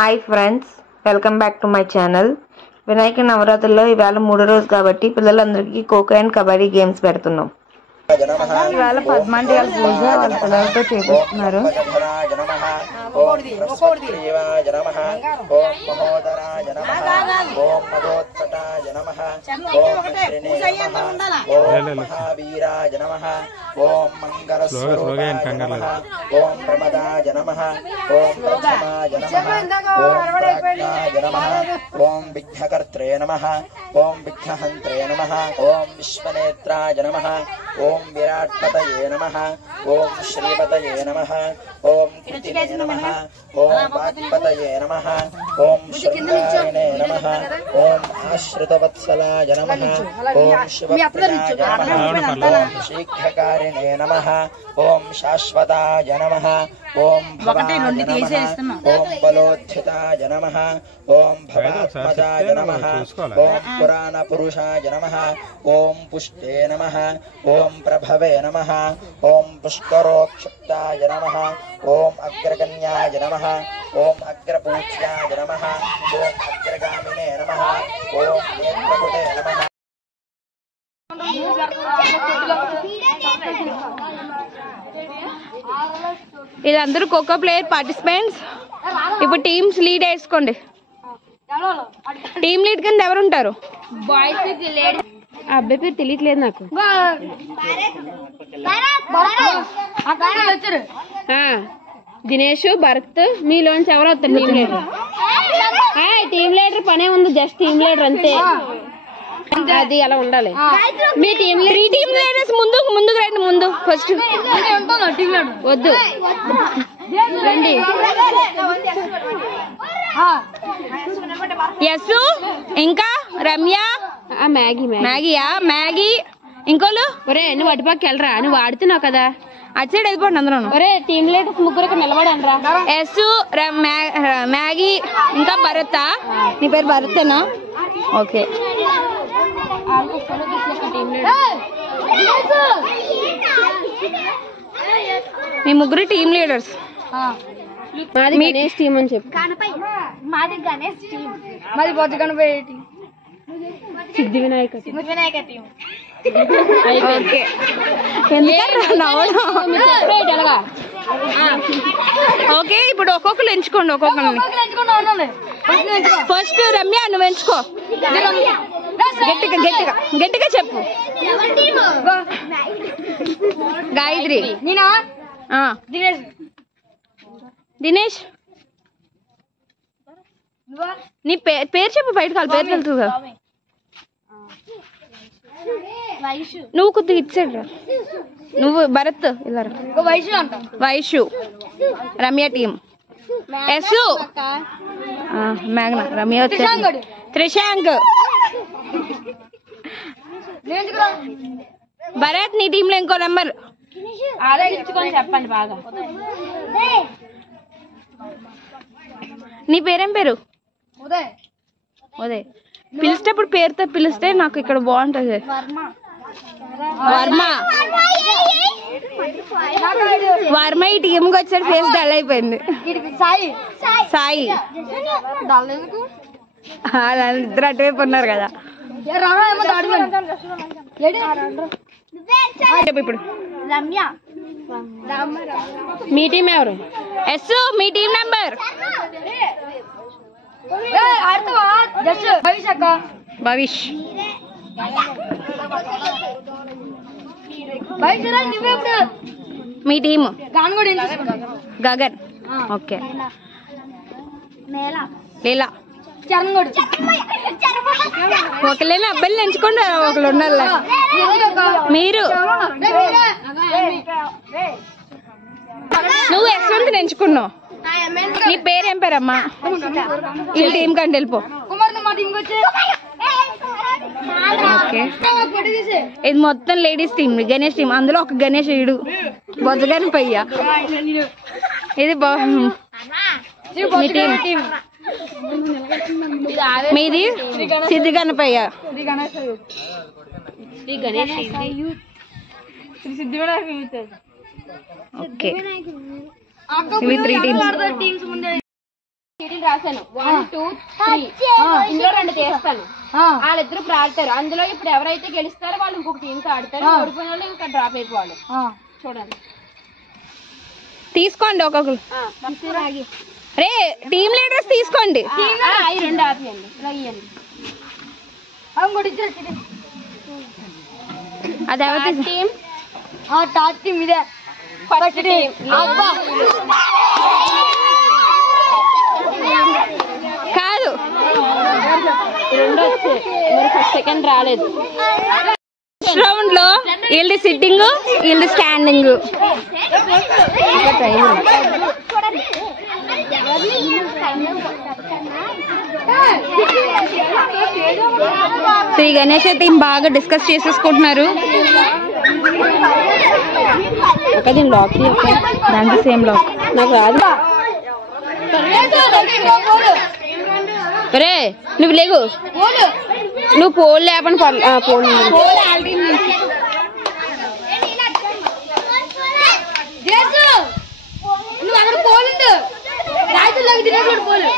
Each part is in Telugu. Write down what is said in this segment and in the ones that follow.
Hi friends, welcome back to my channel. Vinayaka నవరాత్రుల్లో ఇవాళ 3వ రోజు కాబట్టి పిల్లలందరికీ ఖోఖో అండ్ కబడ్డీ గేమ్స్ పెడుతున్నాం. ఇవాళ పద్మాంటి వాళ్ళ పూజ వాళ్ళ పిల్లలతో చేపిస్తున్నారు. ఓం మంగళస్వరూపాయ నమః ఓం ప్రమదాయ నమః ఓం ప్రథమాయ నమః ఓం ప్రాజ్ఞాయ నమః ఓం విఘ్నకర్త్రే నమః ఓం విఘ్నహంత్రే నమః ఓం విశ్వనేత్రాయ నమః ఓం విరాట్పతయే నమః ఓం శ్రీపతయే నమః ఓం కృతినే నమః ఓం వాగ్పతయే నమః ఓం శృంగారిణే నమః ఓం ఆశ్రితవత్సలాయ నమః ఓం శివప్రియాయ నమః ఓం శీఘ్రకారిణే నమః ఓం శాశ్వతాయ నమః ఓం భవాయ నమః ఓం బలోత్థితాయ నమః ఓం భవాత్మజాయ నమః ఓం పురాణ పురుషాయ నమః ఓం పుష్టే నమః ఓం ప్రభవే నమః ఓం పుష్కరోక్షిప్తాయ నమః ఓం అగ్రగణ్యాయ నమః ఓం అగ్రపూజ్యాయ నమః ఓం అగ్రగామినే నమః ఓం నేత్రకుటే నమః. వీళ్ళందరూ ఖోఖో ప్లేయర్ పార్టిసిపెంట్స్. ఇప్పుడు టీమ్స్ లీడ్ వేసుకోండి. టీమ్ లీడ్ కింద ఎవరు ఉంటారు? ఆ అబ్బాయి పేరు తెలియట్లేదు నాకు. దినేష్, భరత్, మీలోంచి ఎవరు వస్తారు టీమ్ లీడర్? టీమ్ లీడర్ పనే ఉంది, జస్ట్ టీమ్ లీడర్ అంతే. అది అలా ఉండాలి. మీ టీమ్ 3 టీమ్ లీడర్స్ ముందుకు రండి. ముందు ఫస్ట్ వద్దు రండి. యస్సు, ఇంకా రమ్య, మ్యాగీ, ఇంకోళ్ళు. ఒరే నువ్వు అటుపక్కకి వెళ్ళరా, నువ్వు ఆడుతున్నావు కదా, అటు సైడ్ వెళ్ళిపోండి అందరూ. ఒరే టీమ్ లీడర్స్ ముగ్గురు నిలబడండి రా. యస్సు, మ్యాగీ, ఇంకా భరత్. నీ పేరు భరతేనా? ఓకే. మీ ముగ్గురు టీమ్ లీడర్స్. మాది గణేష్ టీమ్ అని చెప్పు. మాది గణేష్ టీం. మాది బొజ్జ గణపతి టీం. సిద్ధి వినాయక టీం. ఓకే. ఓకే, ఇప్పుడు ఒక్కొక్కరు ఎంచుకోండి. ఫస్ట్ రమ్య నువ్వు ఎంచుకో. గట్టిగా చెప్పు. గాయత్రి. దినేష్ నీ పేరు చెప్పు. బయట కాదు, పేరు తెలుసు కదా. నువ్వు కొద్దిగా ఇటు సైడ్ రా. నువ్వు భరత్ ఇలా రా. వైషు రమ్య టీం. యస్సు, మేఘన, రమ్య వచ్చేసి త్రిశాంక్. భరత్ నీ టీంలో ఇంకో నెంబర్ ఆలోచించుకొని చెప్పండి బాగా. నీ పేరేం పేరు? ఉదయ్. పిలిచేటప్పుడు పేరుతో పిలిస్తే నాకు ఇక్కడ బాగుంటది. వర్మ ఈ టీంకి వచ్చాడు, ఫేస్ డల్ అయిపోయింది. సాయి. ఇద్దరు అటువైపు ఉన్నారు కదా. ఇప్పుడు మీ టీం ఎవరు? ఎస్, మీ టీం నెంబర్? భవిష్. మీ టీము? గగన్. ఓకే. లీలా. ఒకళ్ళైనా అబ్బాయిలు ఎంచుకోండి, ఒకళ్ళు ఉండాలి. మీరు నువ్వు యశ్వంత్ ఎంచుకున్నావు. నీ పేరేం పేరమ్మా? ఈ టీం కంటే వెళ్ళిపో. ఓకే, ఇది మొత్తం లేడీస్ టీం, గణేష్ టీం. అందులో ఒక గణేష్ ఇడు బొజ్జగాని పయ్య. ఇది మీది సిద్ధి గణపయ్య. ఓకే, ఇవి 3 టీమ్స్. రాశాను 1 2 3 ఇందులో 2 తీస్తాను వాళ్ళిద్దరు ఆడతారు అందులో ఇప్పుడు ఎవరైతే గెలుస్తారో వాళ్ళు ఇంకొక టీం కి ఆడతారు ఓడిపోయిన వాళ్ళు ఇంకా డ్రాప్ అయిపోవాలి చూడండి తీసుకోండి ఒక్కొక్కరు రే టీమ్ లీడర్స్ తీసుకోండి ఈ 2 ఆపియండి ఇలా ఇయ్యండి అది ఎవరి టీం టాప్ టీమ్ ఇదే ఫస్ట్ టీం కాదు 2 వచ్చాయి మరి ఫస్ట్ సెకండ్ రాలేదు రౌండ్ లో వీళ్ళది సిట్టింగ్ వీళ్ళది స్టాండింగ్ శ్రీ గణేష్ టీం బాగా డిస్కస్ చేసేసుకుంటున్నారు దీని లాక్ దాంట్లో సేమ్ లాక్ నాకు రాదు రే నువ్వు లేవు నువ్వు పోల్ లేపని పోల్ నువ్వు అక్కడ పోలిండు రాజుల్లోకి తినేసాడు పోలు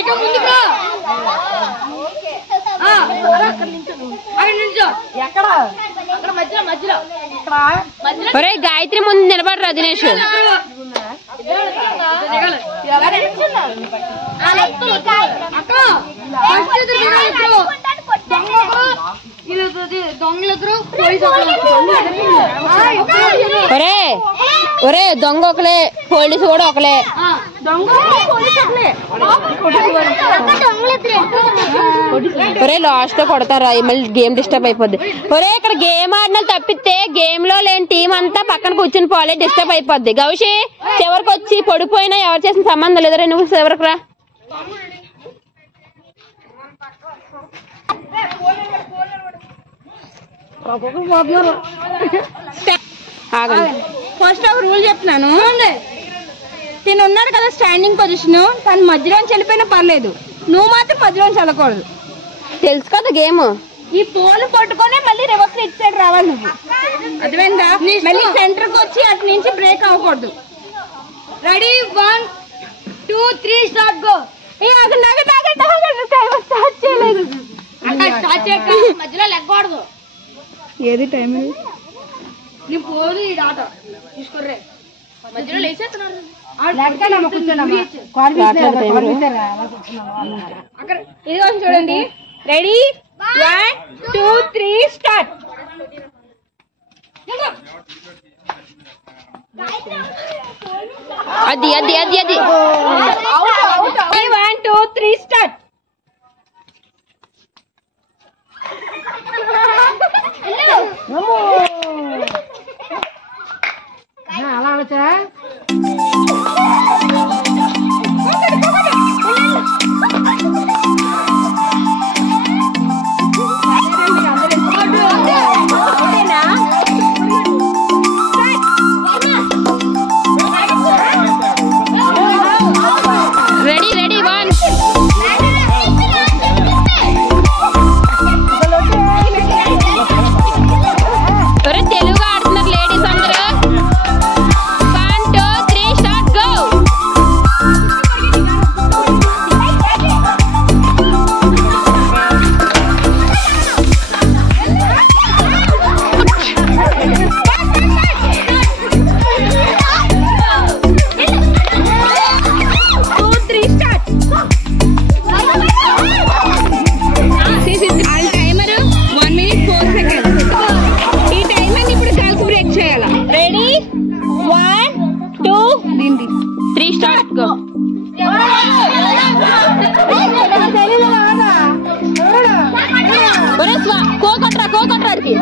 ఇక్కడ ముందుకు ఎక్కడ అక్కడ మధ్యలో మధ్యలో ఒరే గాయత్రి ముందు నిలబడరా దినేష్ ఒరే ఒరే దొంగ ఒకలే పోలీసు కూడా ఒకలే ఒరే లాస్ట్ లో కొడతారా మళ్ళీ గేమ్ డిస్టర్బ్ అయిపోద్ది ఒరే ఇక్కడ గేమ్ ఆడిన తప్పితే గేమ్ లో లేని టీం అంతా పక్కన కూర్చుని పోలే డిస్టర్బ్ అయిపోద్ది గౌషి చివరికి వచ్చి పడిపోయినా ఎవరు చేసిన సంబంధం లేదురా నువ్వు చివరికి రా ఫస్ట్ ఒక రూల్ చెప్తున్నాను తిను ఉన్నాడు కదా స్టాండింగ్ పొజిషన్ తను మధ్యలోంచి వెళ్ళిపోయినా పర్లేదు నువ్వు మాత్రం మధ్యలోంచి వెళ్ళకూడదు తెలుసు కదా గేమ్ ఈ పోలు పట్టుకొని మళ్ళీ రివర్స్ ఇటు సైడ్ రావాలి నువ్వు అర్థమైందా మళ్ళీ సెంటర్ కి వచ్చి అటు నుంచి బ్రేక్ అవ్వకూడదు రెడీ 1 2 3 స్టార్ట్ గో స్టార్ట్ చేయలేదు మధ్యలో లెక్కకూడదు ఏది టైం నీ పోలు ఈ ఆట తీసుకోర్రే మధ్యలో లేచేస్తున్నారు ఇది చూడండి రెడీ 1 2 3 స్టార్ట్ అది అది అది అది 1 2 3 స్టార్ట్ అలా వచ్చా రెడీ రెడీ 1 ఒరే తెలుగు ఆడుతున్నారు లేడీస్ అందరూ 1 2 3 స్టార్ట్ గో కోకొట్రాడికి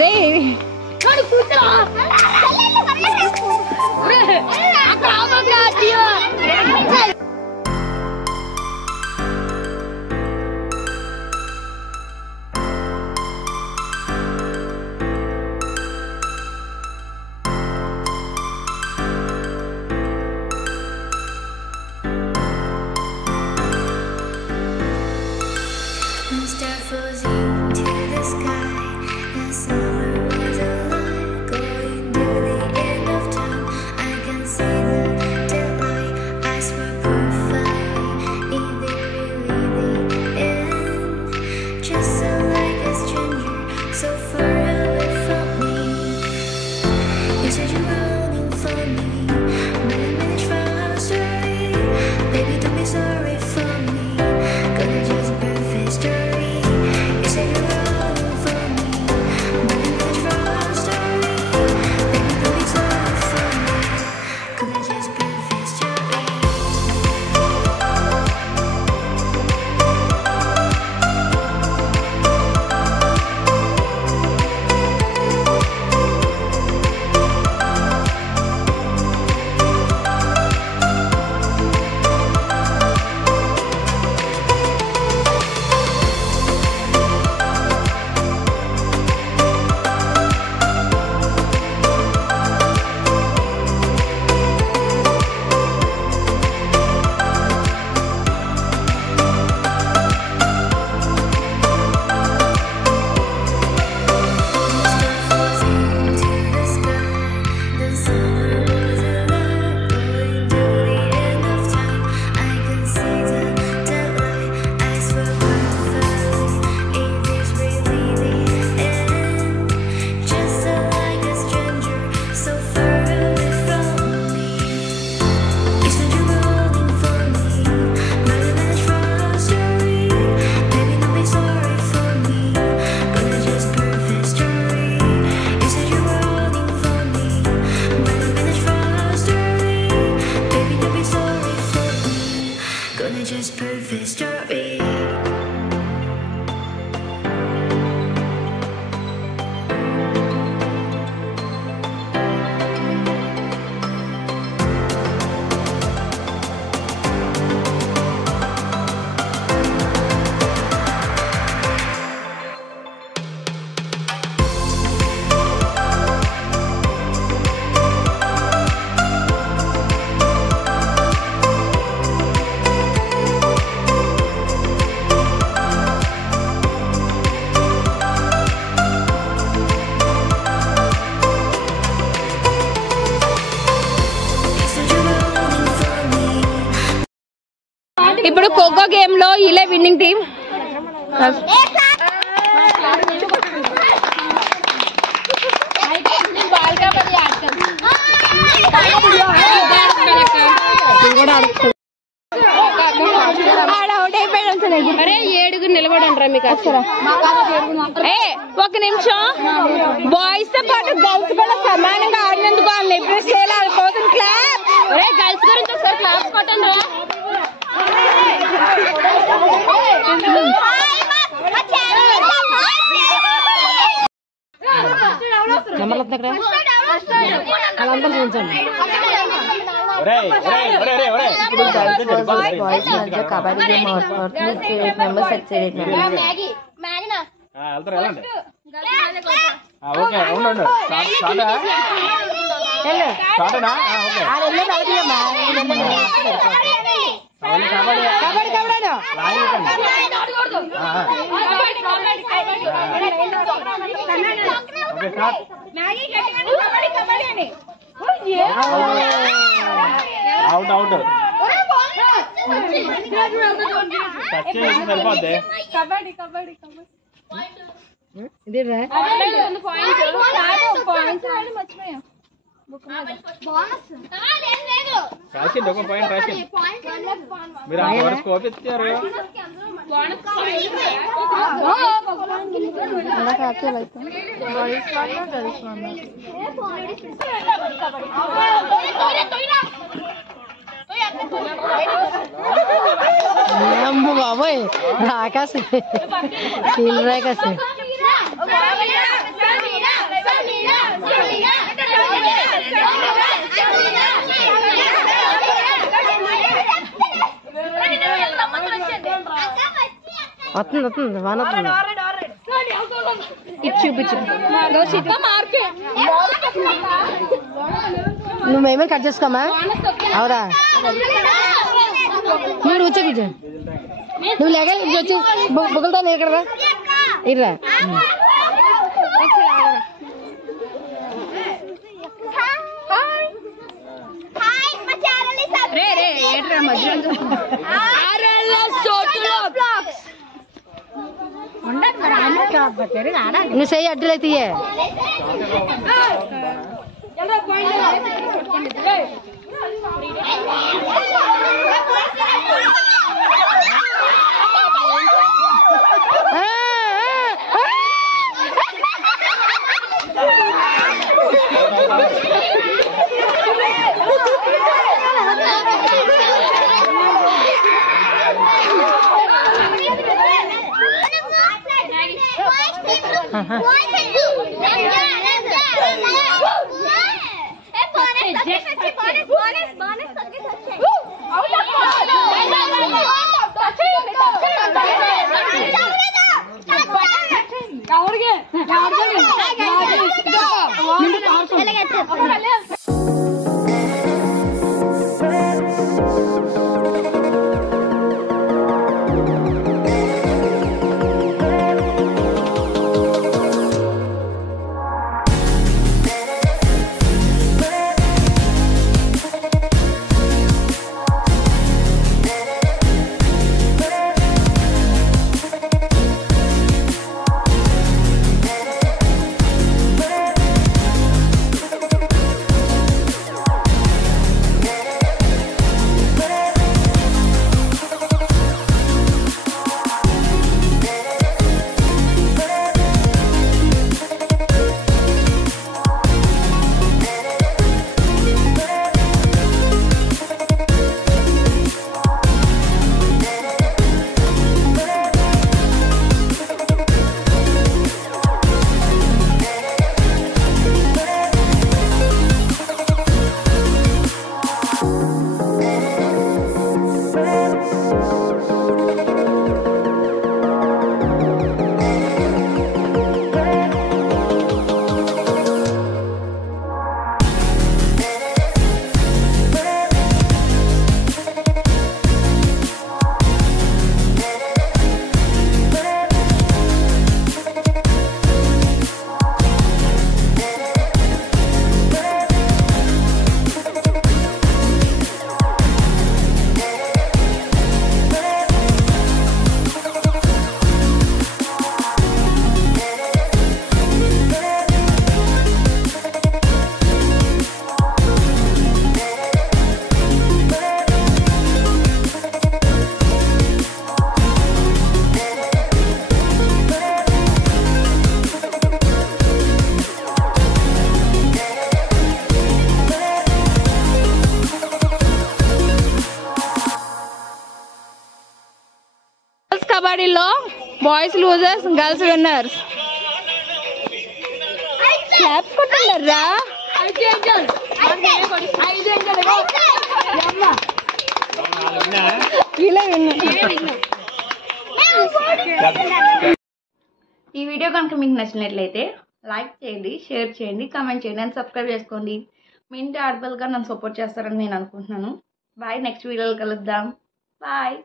రే ఇప్పుడు ఖోఖో గేమ్ లో ఇలా విన్నింగ్ టీమ్ అరే 7 నిలబడండి మీకు అసలు ఒక నిమిషం బాయ్స్ తో పాటు గర్ల్స్ కూడా సమానంగా ఆడినందుకు వాళ్ళని ఎప్పుడు చేయాలి వాళ్ళ కోసం క్లాప్. గర్ల్స్ గురించి ఒకసారి క్లాప్స్ కొట్టండి రా. కబడ్డీ గేమ్ ఆడుతుంది. 8 మెంబర్స్ సెట్ చేయండి. ఓకే ఉండు స్టార్టేనా ఓకే అవుట్ అవుట్ సరిపోద్ది. రాసిండు ఒక పాయింట్ రాసిండు. మీరు అంతవరకు స్కోప్ ఇచ్చారు. అమ్మ బాబోయ్ ఆకాశ నీళ్ళు రాకాశ వస్తుంది వస్తుంది వాన వస్తుంది చూపించు నువ్వేమే కట్ చేసుకోమా అవురా మీరు వచ్చి నువ్వు లేగాలి వచ్చి బుగలుతా ఇక్కడ ఇర్రా నువ్వు చెయ్యి అడ్డులైతే కబడ్డీలో boys losers girls winners. Claps కొట్టారా? ఈ వీడియో కనుక మీకు నచ్చినట్లయితే లైక్ చేయండి, షేర్ చేయండి, కామెంట్ చేయండి అండ్ సబ్స్క్రైబ్ చేసుకోండి. మీ ఇంటి ఆడపిల్లగా నన్ను సపోర్ట్ చేస్తారని నేను అనుకుంటున్నాను. బాయ్, నెక్స్ట్ వీడియోలో కలుద్దాం. బాయ్.